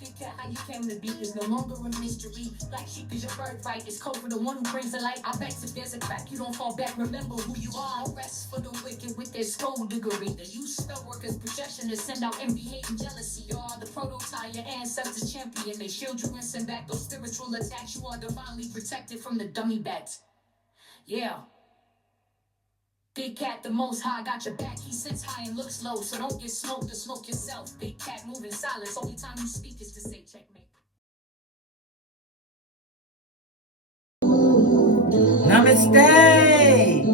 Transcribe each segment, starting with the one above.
Big cat, how you came to be is no longer a mystery. Black sheep is your birthright. It's code for the one who brings the light. I bet if there's a crack, you don't fall back. Remember who you are. No rest for the wicked with their skullduggery. The use spell workers' projection to send out envy, hate, and jealousy. You are the prototype, your ancestors champion. They shield you and send back those spiritual attacks. You are divinely protected from the dummy bats. Yeah. Big cat, the most high, got your back. He sits high and looks low, so don't get smoked or smoke yourself. Big cat, moving silence. Only time you speak is to say checkmate. Namaste!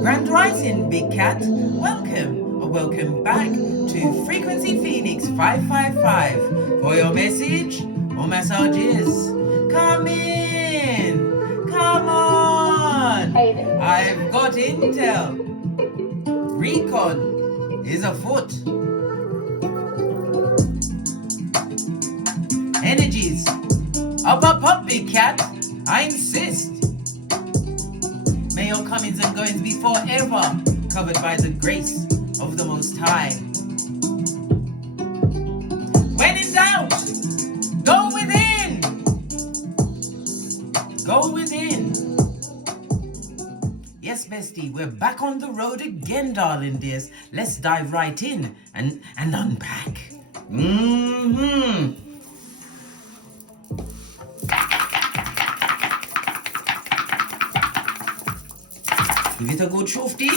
Grand Rising, Big Cat. Welcome back to Frequency Phoenix 555 for your message or massages. Come in! Come on! I've got intel. Recon is afoot. Energies. Up, Big Cat. I insist. May your comings and goings be forever covered by the grace of the Most High. When in doubt, go within. Go within. Yes, bestie, we're back on the road again, darling dears. Let's dive right in and unpack. Give it a good shofty.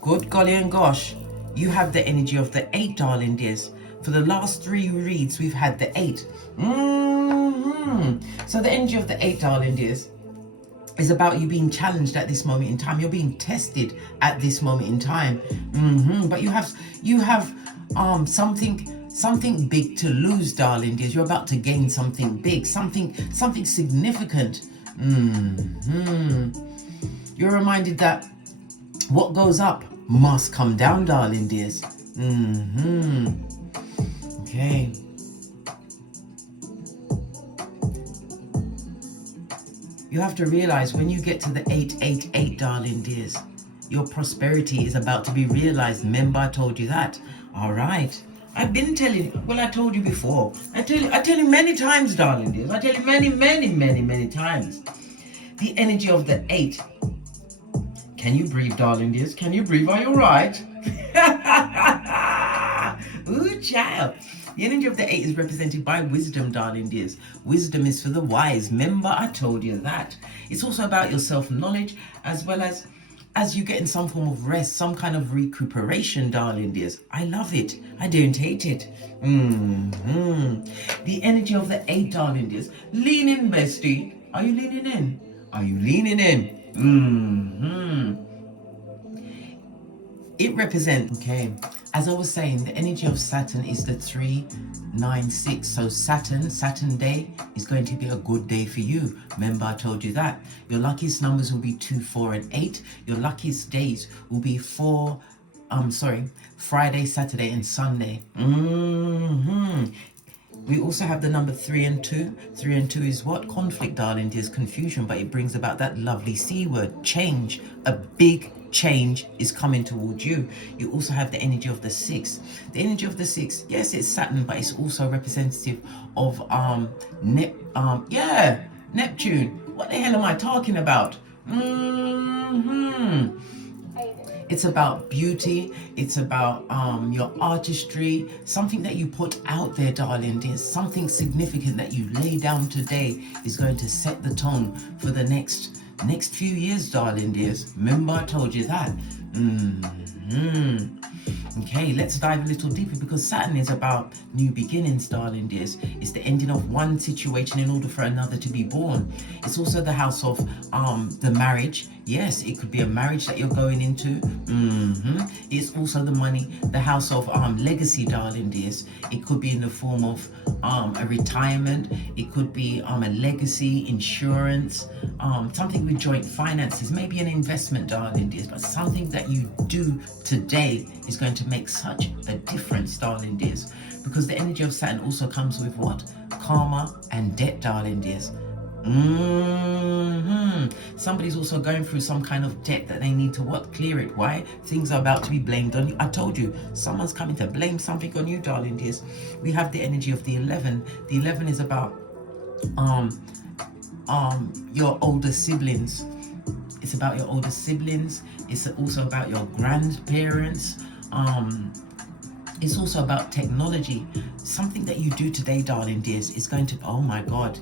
Good golly and gosh, you have the energy of the 8, darling dears. For the last 3 reads, we've had the 8. So the energy of the 8, darling dears, is about you being challenged at this moment in time. You're being tested at this moment in time. But you have something big to lose, darling dears. You're about to gain something big, something significant. You're reminded that what goes up must come down, darling dears. Okay. You have to realize when you get to the 888, darling dears, your prosperity is about to be realized. Remember, I told you that. All right. I've been telling you. Well, I told you before. I tell you many times, darling dears. I tell you many times. The energy of the 8. Can you breathe, darling dears? Can you breathe? Are you all right? Ooh, child. The energy of the 8 is represented by wisdom, darling dears. Wisdom is for the wise. Remember, I told you that. It's also about your self-knowledge, as well as you get in some form of rest, some kind of recuperation, darling dears. I love it. I don't hate it. The energy of the 8, darling dears. Lean in, bestie. Are you leaning in? Are you leaning in? It represents, okay, as I was saying, the energy of Saturn is the 396. So Saturn day is going to be a good day for you. Remember, I told you that. Your luckiest numbers will be 2, 4, and 8. Your luckiest days will be Friday, Saturday, and Sunday. We also have the number 3 and 2. 3 and 2 is what? Conflict, darling dears, confusion, but it brings about that lovely C word, change. A big change is coming towards you. You also have the energy of the 6. The energy of the 6, yes, it's Saturn, but it's also representative of Neptune. What the hell am I talking about? It's about beauty. It's about your artistry, something that you put out there, darling dears. Something significant that you lay down today is going to set the tone for the next few years, darling dears. Remember, I told you that. Okay, let's dive a little deeper, because Saturn is about new beginnings, darling dears. It's the ending of one situation in order for another to be born. It's also the house of the marriage. Yes, it could be a marriage that you're going into. It's also the money, the house of legacy, darling dears. It could be in the form of a retirement. It could be a legacy, insurance, something with joint finances, maybe an investment, darling dears. But something that you do today is going to make such a difference, darling dears, because the energy of Saturn also comes with what? Karma and debt, darling dears. Somebody's also going through some kind of debt that they need to clear it. Why? Things are about to be blamed on you. I told you, someone's coming to blame something on you, darling dears. We have the energy of the 11. The 11 is about your older siblings. It's about your older siblings. It's also about your grandparents. It's also about technology. Something that you do today, darling dears, is going to, oh my God,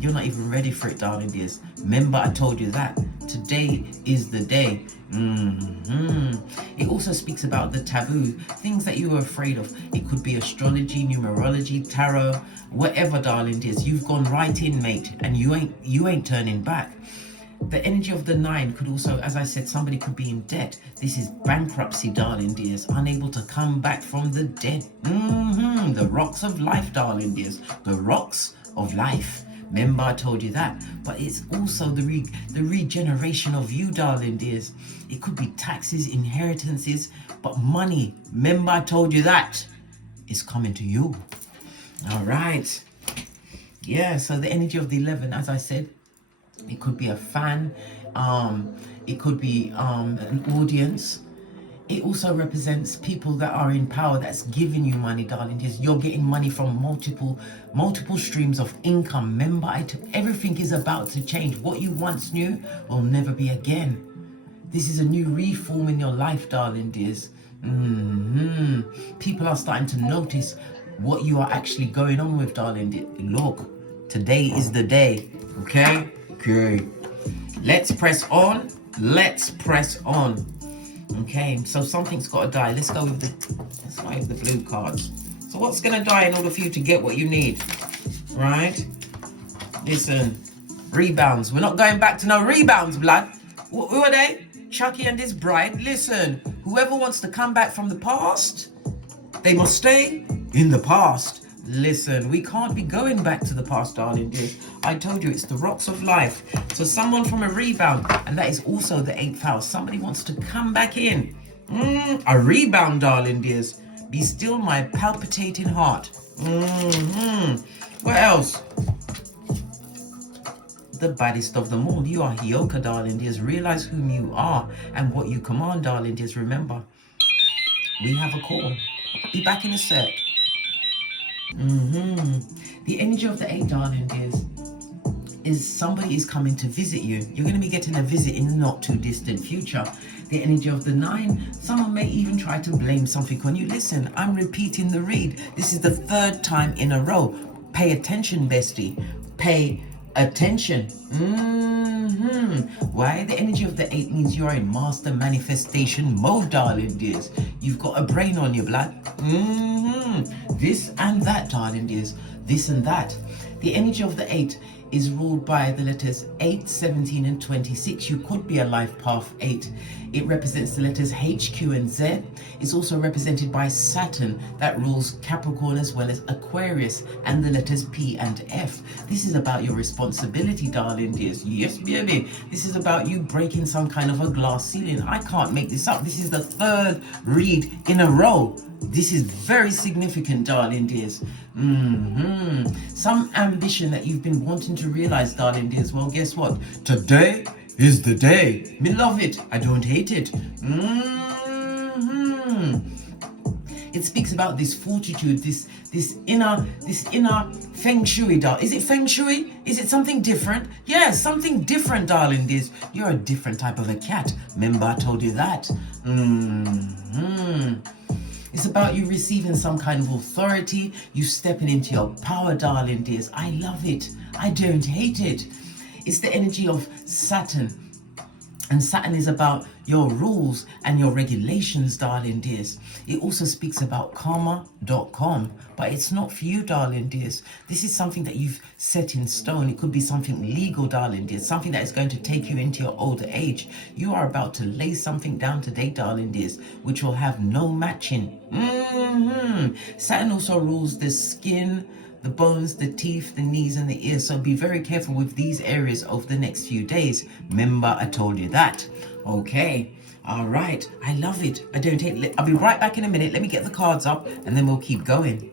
you're not even ready for it, darling dears. Remember, I told you that. Today is the day. It also speaks about the taboo, things that you were afraid of. It could be astrology, numerology, tarot, whatever, darling dears. You've gone right in, mate, and you ain't turning back. The energy of the 9 could also, as I said, somebody could be in debt. This is bankruptcy, darling dears, unable to come back from the dead. The rocks of life, darling dears, the rocks of life. Remember, I told you that. But it's also the regeneration of you, darling dears. It could be taxes, inheritances, but money. Remember, I told you that. It's coming to you. All right. Yeah, so the energy of the 11, as I said, it could be a fan, it could be an audience. It also represents people that are in power that's giving you money, darling. You're getting money from multiple streams of income. Remember, everything is about to change. What you once knew will never be again. This is a new reform in your life, darling dears. People are starting to notice what you are actually going on with, darling. Look, today is the day, okay? Okay, let's press on. Let's press on. Okay, so something's got to die. Let's go with the blue cards. So what's going to die in order for you to get what you need? Right? Listen, rebounds. We're not going back to no rebounds, blood. Who are they? Chucky and his bride. Listen, whoever wants to come back from the past, they must stay in the past. Listen, we can't be going back to the past, darling dears. I told you, it's the rocks of life. So someone from a rebound, and that is also the 8th house. Somebody wants to come back in. A rebound, darling dears. Be still, my palpitating heart. What else? The baddest of them all. You are Hioka, darling dears. Realize whom you are and what you command, darling dears. Remember, we have a call. Be back in a sec. The energy of the 8, darling dears, is somebody is coming to visit you. You're going to be getting a visit in the not too distant future. The energy of the 9, someone may even try to blame something on you. Listen, I'm repeating the read. This is the 3rd time in a row. Pay attention, bestie. Pay attention. Why? The energy of the 8 means you're in master manifestation mode, darling dears. You've got a brain on your blood. This and that, darling dears. This and that. The energy of the 8 is ruled by the letters 8, 17, and 26. You could be a life path 8. It represents the letters H, Q, and Z. It's also represented by Saturn that rules Capricorn as well as Aquarius, and the letters P and F. This is about your responsibility, darling dears. Yes, baby. This is about you breaking some kind of a glass ceiling. I can't make this up. This is the 3rd read in a row. This is very significant, darling dears. Some ambition that you've been wanting to realize, darling dears. Well, guess what? Today is the day. Me love it. I don't hate it. It speaks about this fortitude, this inner feng shui, darling. Is it feng shui? Is it something different? Yes, something different, darling dears. You're a different type of a cat. Remember, I told you that. It's about you receiving some kind of authority, you stepping into your power, darling dears. I love it. I don't hate it. It's the energy of Saturn. And Saturn is about your rules and your regulations, darling dears. It also speaks about karma.com, but it's not for you, darling dears. This is something that you've set in stone. It could be something legal, darling dears, something that is going to take you into your older age. You are about to lay something down today, darling dears, which will have no matching. Saturn also rules the skin, the bones, the teeth, the knees, and the ears. So be very careful with these areas over the next few days. Remember, I told you that. Okay. All right. I love it. I don't hate it. I'll be right back in a minute. Let me get the cards up and then we'll keep going.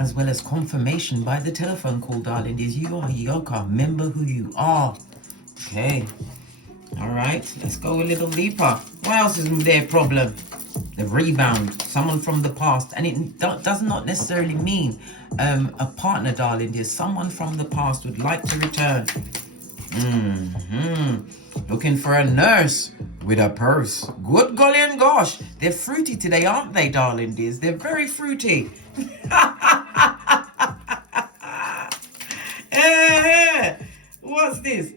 as well as confirmation by the telephone call, darling dears. You are Yoka. Remember who you are. Okay. All right. Let's go a little deeper. What else is their problem? The rebound. Someone from the past. And it does not necessarily mean a partner, darling dears. Someone from the past would like to return. Looking for a nurse with a purse. Good golly and gosh. They're fruity today, aren't they, darling dears? They're very fruity. What's this?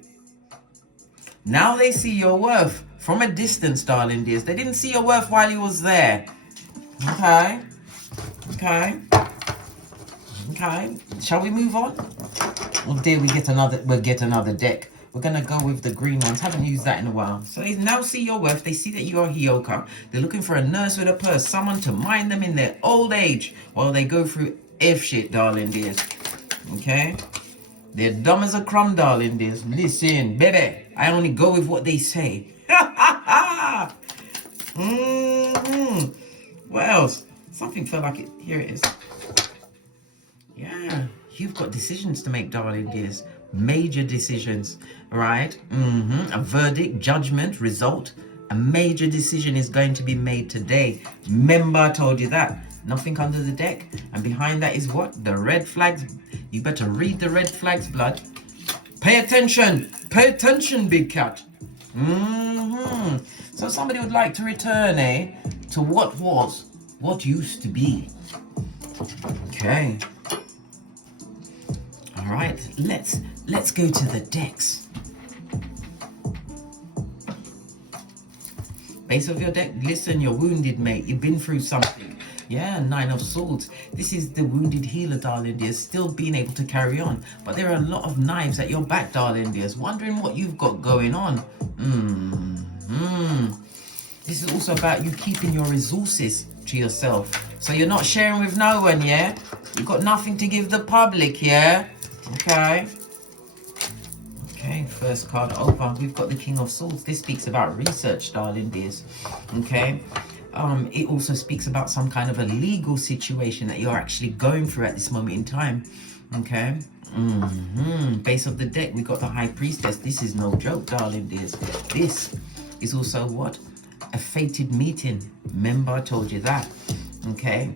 Now they see your worth from a distance, darling dears. They didn't see your worth while you was there. Okay. Shall we move on? Well, dear, we'll get another deck. We're going to go with the green ones. Haven't used that in a while. So they now see your worth. They see that you are Hioka. They're looking for a nurse with a purse. Someone to mind them in their old age while they go through F shit, darling dears. Okay? They're dumb as a crumb, darling dears. Listen, baby. I only go with what they say. What else? Something felt like it. Here it is. Yeah. You've got decisions to make, darling dears. Major decisions, right? A verdict, judgment, result. A major decision is going to be made today. Remember, I told you that. Nothing under the deck. And behind that is what? The red flags. You better read the red flags, blood. Pay attention. Pay attention, big cat. So somebody would like to return, to what was, what used to be. Okay. All right, let's go to the decks. Base of your deck. Listen, you're wounded, mate. You've been through something. Yeah, 9 of Swords. This is the wounded healer, darling dears, still being able to carry on. But there are a lot of knives at your back, darling dears, wondering what you've got going on. This is also about you keeping your resources to yourself. So you're not sharing with no one, yeah? You've got nothing to give the public, yeah? Okay. Okay, first card over. We've got the King of Swords. This speaks about research, darling dears. Okay. It also speaks about some kind of a legal situation that you're actually going through at this moment in time. Okay. Base of the deck, we got the High Priestess. This is no joke, darling dears. This is also what? A fated meeting. Remember, I told you that. Okay.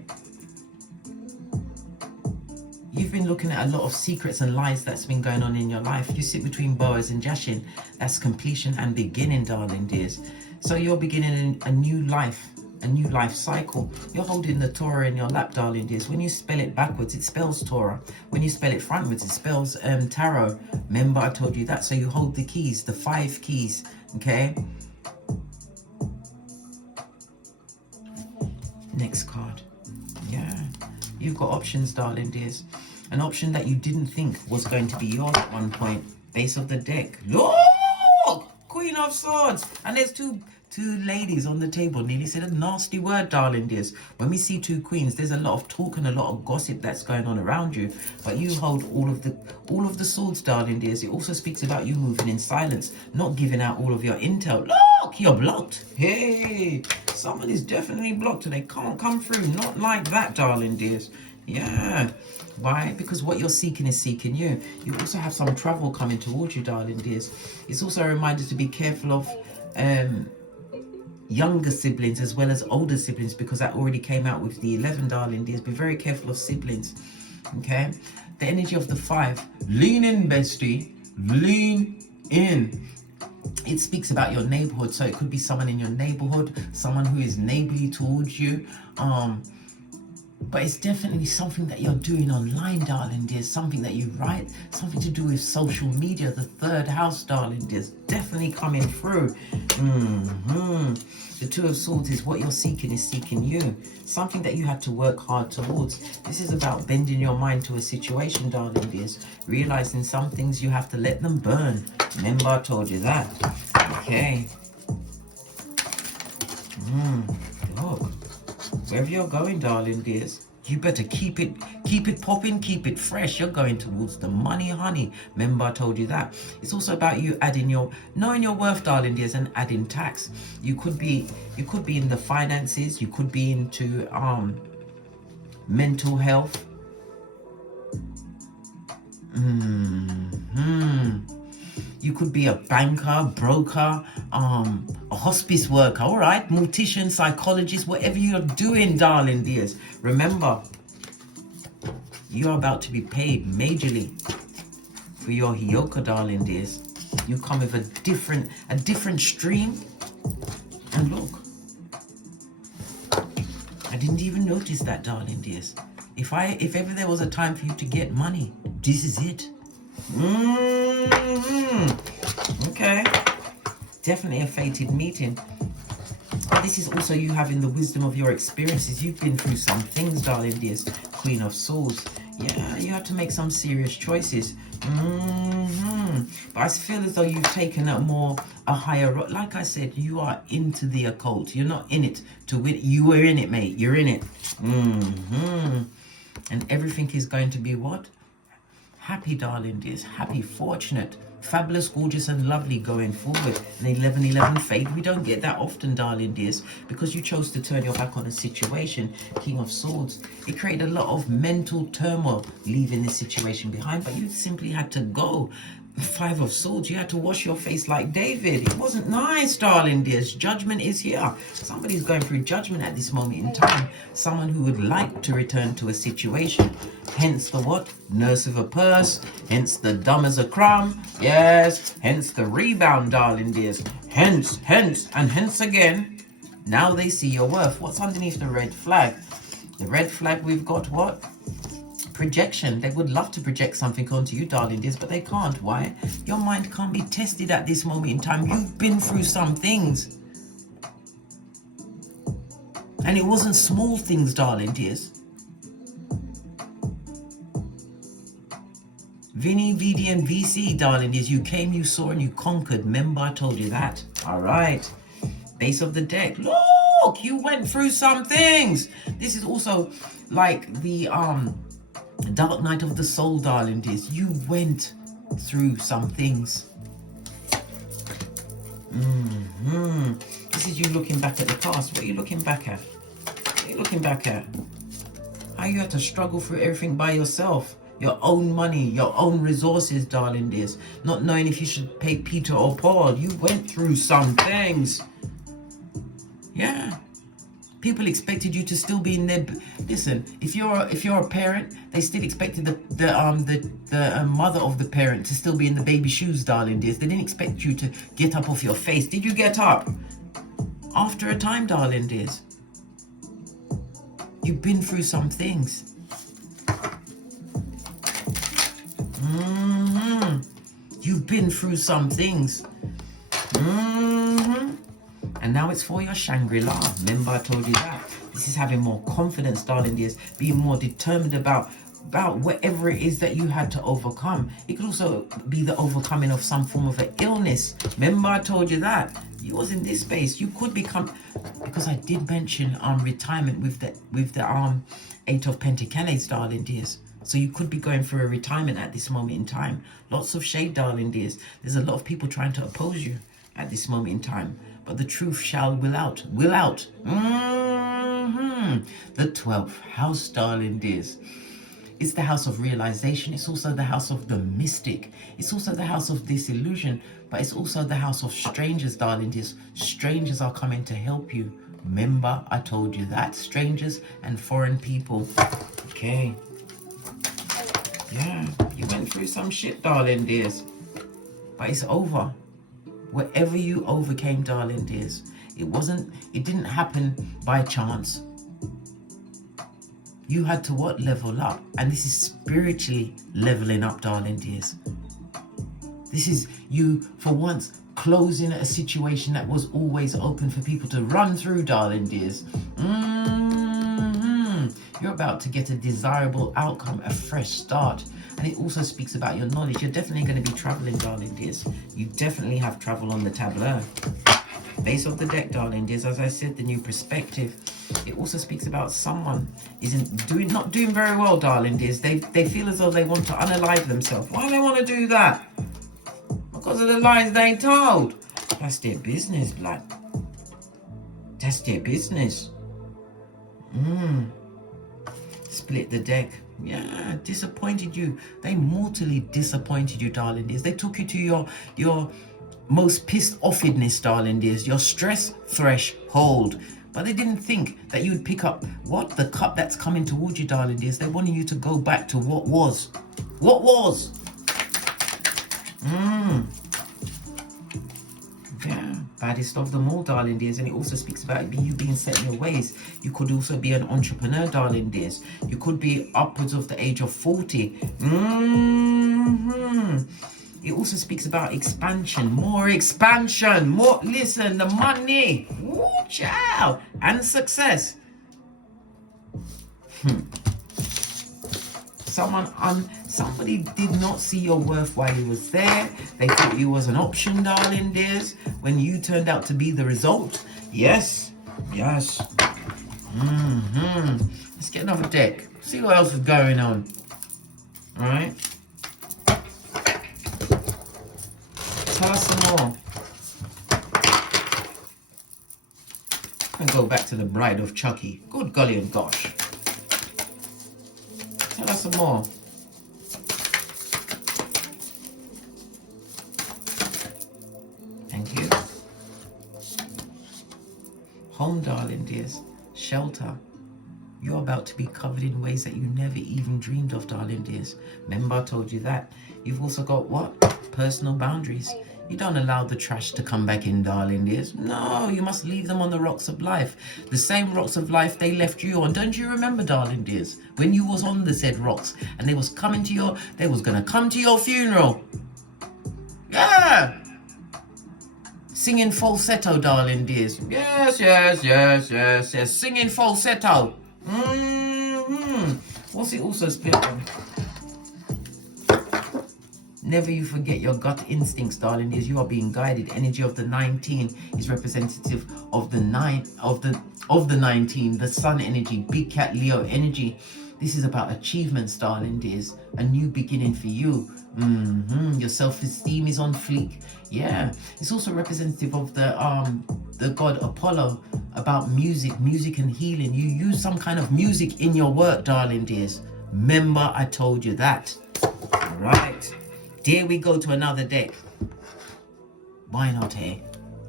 You've been looking at a lot of secrets and lies that's been going on in your life. You sit between Boaz and Jashin. That's completion and beginning, darling dears. So you're beginning a new life cycle. You're holding the Torah in your lap, darling dears. When you spell it backwards, it spells Torah. When you spell it frontwards, it spells Tarot. Remember, I told you that. So you hold the keys, the 5 keys, okay? Next card. Yeah. You've got options, darling dears. An option that you didn't think was going to be yours at one point. Base of the deck. Look! Queen of Swords. And there's two ladies on the table. Nearly said a nasty word, darling dears. When we see 2 queens, there's a lot of talk and a lot of gossip that's going on around you. But you hold all of the swords, darling dears. It also speaks about you moving in silence, not giving out all of your intel. Look, you're blocked. Hey, someone is definitely blocked and they can't come through. Not like that, darling dears. Yeah. Why? Because what you're seeking is seeking you. You also have some travel coming towards you, darling dears. It's also a reminder to be careful of younger siblings as well as older siblings, because that already came out with the 11, darling dears. Be very careful of siblings. Okay. The energy of the 5. Lean in, bestie. Lean in. It speaks about your neighborhood. So it could be someone in your neighborhood, someone who is neighborly towards you. But it's definitely something that you're doing online, darling dears. Something that you write, something to do with social media. The 3rd house, darling dears, definitely coming through. The 2 of Swords is what you're seeking is seeking you. Something that you had to work hard towards. This is about bending your mind to a situation, darling dears. Realizing some things you have to let them burn. Remember, I told you that. Okay. Look. Wherever you're going, darling dears, you better keep it popping, keep it fresh. You're going towards the money, honey. Remember, I told you that. It's also about you knowing your worth, darling dears, and adding tax. You could be in the finances. You could be into mental health. You could be a banker, broker, a hospice worker, all right, mortician, psychologist, whatever you're doing, darling dears. Remember, you're about to be paid majorly for your Hioka, darling dears. You come with a different stream, and look, I didn't even notice that, darling dears. If ever there was a time for you to get money, this is it. Okay, definitely a fated meeting. But this is also you having the wisdom of your experiences. You've been through some things, darling dears. Queen of Swords. Yeah, you have to make some serious choices. But I feel as though you've taken a higher road. Like I said, you are into the occult. You're not in it to win. You were in it, mate. You're in it. And everything is going to be what? Happy, darling dears. Happy, fortunate, fabulous, gorgeous, and lovely going forward. An 11-11 fate. We don't get that often, darling dears, because you chose to turn your back on a situation. King of Swords. It created a lot of mental turmoil leaving this situation behind, but you simply had to go. Five of Swords, you had to wash your face like David. It wasn't nice, darling dears. Judgment is here. Somebody's going through judgment at this moment in time. Someone who would like to return to a situation. Hence the what? Nurse of a purse. Hence the dumb as a crumb. Yes. Hence the rebound, darling dears. Hence, and hence again. Now they see your worth. What's underneath the red flag? The red flag, we've got what? Projection. They would love to project something onto you, darling dears, but they can't. Why? Your mind can't be tested at this moment in time. You've been through some things. And it wasn't small things, darling dears. Vinny, VD, and VC, darling dears. You came, you saw, and you conquered. Remember, I told you that. All right. Base of the deck. Look, you went through some things. This is also like the Dark Night of the Soul, darling dears. You went through some things. This is you looking back at the past. What are you looking back at? What are you looking back at? How you had to struggle through everything by yourself. Your own money, your own resources, darling dears. Not knowing if you should pay Peter or Paul. You went through some things. Yeah. People expected you to still be in their. Listen, if you're a parent, they still expected the mother of the parent to still be in the baby shoes, darling dears. They didn't expect you to get up off your face. Did you get up? After a time, darling dears. You've been through some things. You've been through some things. And now it's for your Shangri-La. Remember, I told you that. This is having more confidence, darling dears. Being more determined about whatever it is that you had to overcome. It could also be the overcoming of some form of an illness. Remember, I told you that. You was in this space. You could become, because I did mention retirement with the Eight of Pentacles, darling dears. So you could be going through a retirement at this moment in time. Lots of shade, darling dears. There's a lot of people trying to oppose you at this moment in time. But the truth shall will out. Will out. The 12th house, darling dears. It's the house of realization. It's also the house of the mystic. It's also the house of disillusion. But it's also the house of strangers, darling dears. Strangers are coming to help you. Remember, I told you that. Strangers and foreign people. Okay. Yeah, you went through some shit, darling dears. But it's over. Whatever you overcame, darling dears, it didn't happen by chance. You had to what? Level up. And this is spiritually leveling up, darling dears. This is you, for once, closing a situation that was always open for people to run through, darling dears. You're about to get a desirable outcome, a fresh start. And it also speaks about your knowledge. You're definitely going to be traveling, darling dears. You definitely have travel on the tableau. Base of the deck, darling dears. As I said, the new perspective. It also speaks about someone not doing very well, darling dears. They feel as though they want to unalive themselves. Why do they want to do that? Because of the lies they told. That's their business, blood. That's their business. Split the deck. Yeah, disappointed you. They mortally disappointed you, darling dears. They took you to your most pissed offedness, darling dears, your stress threshold. But they didn't think that you'd pick up the cup that's coming towards you, darling dears. They wanted you to go back to what was. What was? Yeah, baddest of them all, darling dears. And it also speaks about you being set in your ways. You could also be an entrepreneur, darling dears. You could be upwards of the age of 40. It also speaks about expansion, more, listen, the money, woo, child, and success. Somebody did not see your worth while you was there. They thought you was an option, darling dears, when you turned out to be the result. Yes. Let's get another deck. See what else is going on. All right. Tell us some more. And go back to the Bride of Chucky. Good golly and gosh. Tell us some more. Thank you. Home, darling dears. Shelter. You're about to be covered in ways that you never even dreamed of, darling dears. Remember I told you that. You've also got what? Personal boundaries. You don't allow the trash to come back in, darling dears. No, you must leave them on the rocks of life. The same rocks of life they left you on. Don't you remember, darling dears, when you was on the said rocks and they was gonna come to your funeral? Yeah. Singing falsetto, darling dears. Yes. Singing falsetto. What's it also split on? Never you forget your gut instincts, darling dears. You are being guided. Energy of the 19 is representative of the 19, the sun energy, big cat Leo energy. This is about achievements, darling dears. A new beginning for you. Your self-esteem is on fleek. Yeah. It's also representative of the god Apollo, about music and healing. You use some kind of music in your work, darling dears. Remember I told you that. All right. There we go to another deck. Why not, eh?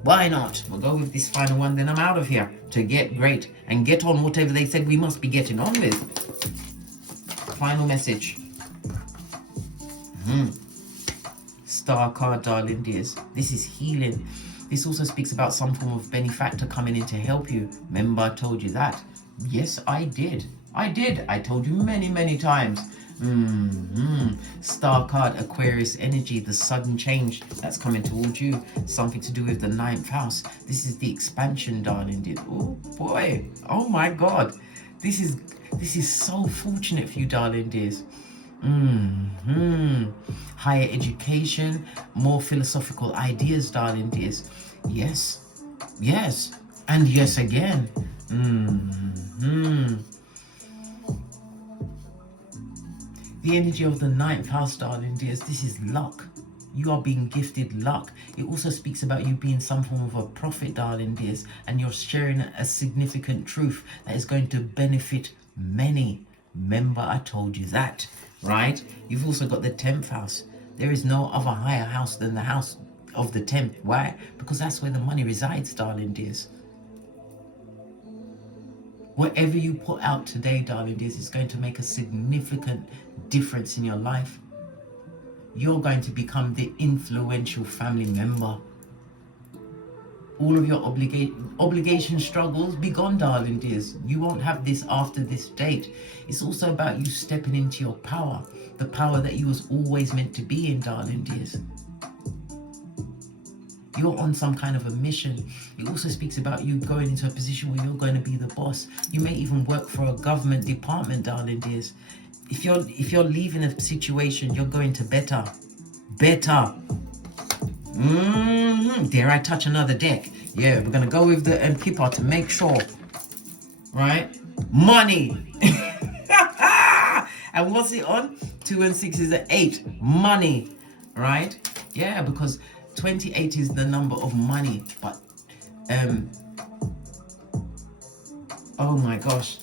Why not? We'll go with this final one, then I'm out of here to get great and get on whatever they said we must be getting on with. Final message. Star card, darling dears. This is healing. This also speaks about some form of benefactor coming in to help you. Remember I told you that? Yes, I did. I told you many times. Star card, Aquarius energy, the sudden change that's coming towards you. Something to do with the 9th house. This is the expansion, darling dear. Oh boy, oh my god, this is so fortunate for you, darling dears. Higher education, more philosophical ideas, darling dears. Yes, and yes again. The energy of the 9th house, darling dears, this is luck. You are being gifted luck. It also speaks about you being some form of a prophet, darling dears, and you're sharing a significant truth that is going to benefit many. Remember I told you that, right? You've also got the 10th house. There is no other higher house than the house of the 10th. Why? Because that's where the money resides, darling dears. Whatever you put out today, darling dears, is going to make a significant difference in your life. You're going to become the influential family member. All of your obligation struggles be gone, darling dears. You won't have this after this date. It's also about you stepping into your power, the power that you was always meant to be in, darling dears. You're on some kind of a mission. It also speaks about you going into a position where you're going to be the boss. You may even work for a government department, darling dears. If you're leaving a situation, you're going to better. Dare I touch another deck? Yeah, we're gonna go with the Kipper to make sure. Right? Money. And what's it on? 2 and 6 is an 8. Money. Right? Yeah, because 28 is the number of money, but oh my gosh,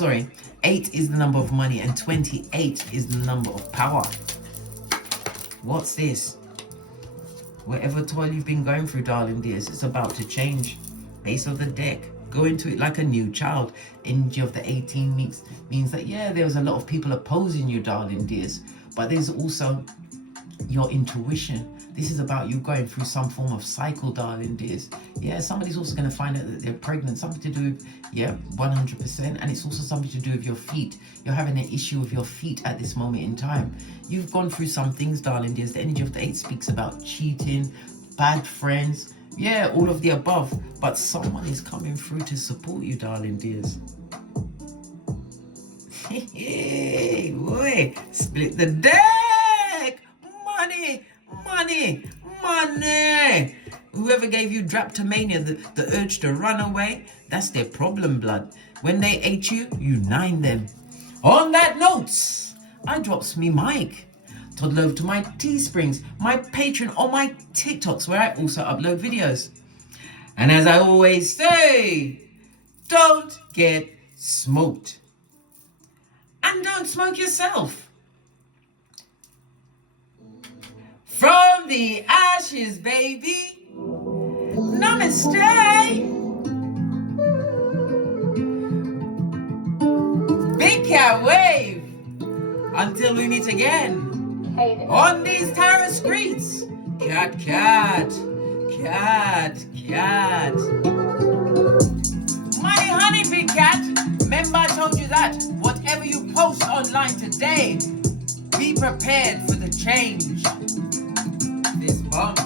sorry, 8 is the number of money and 28 is the number of power. What's this? Whatever toil you've been going through, darling dears, it's about to change. Base of the deck. Go into it like a new child. Energy of the 18 means that, yeah, there's a lot of people opposing you, darling dears. But there's also your intuition. This is about you going through some form of cycle, darling dears. Yeah, somebody's also going to find out that they're pregnant. Something to do with, yeah, 100%. And it's also something to do with your feet. You're having an issue with your feet at this moment in time. You've gone through some things, darling dears. The energy of the 8 speaks about cheating, bad friends. Yeah, all of the above. But someone is coming through to support you, darling dears. Hey, boy, split the deck. Money, money, money. Whoever gave you drapetomania, the urge to run away, that's their problem, blood. When they ate you, you nine them. On that note, I drops me mic. Toddle over to my Teesprings, my Patreon, or my TikToks, where I also upload videos. And as I always say, don't get smoked. And don't smoke yourself. From the ashes, baby. Namaste. Big cat wave. Until we meet again. On these tarot streets. Cat, cat. Cat, cat. My honey big cat. Remember I told you that. Whatever you post online today, be prepared for the change. This bomb.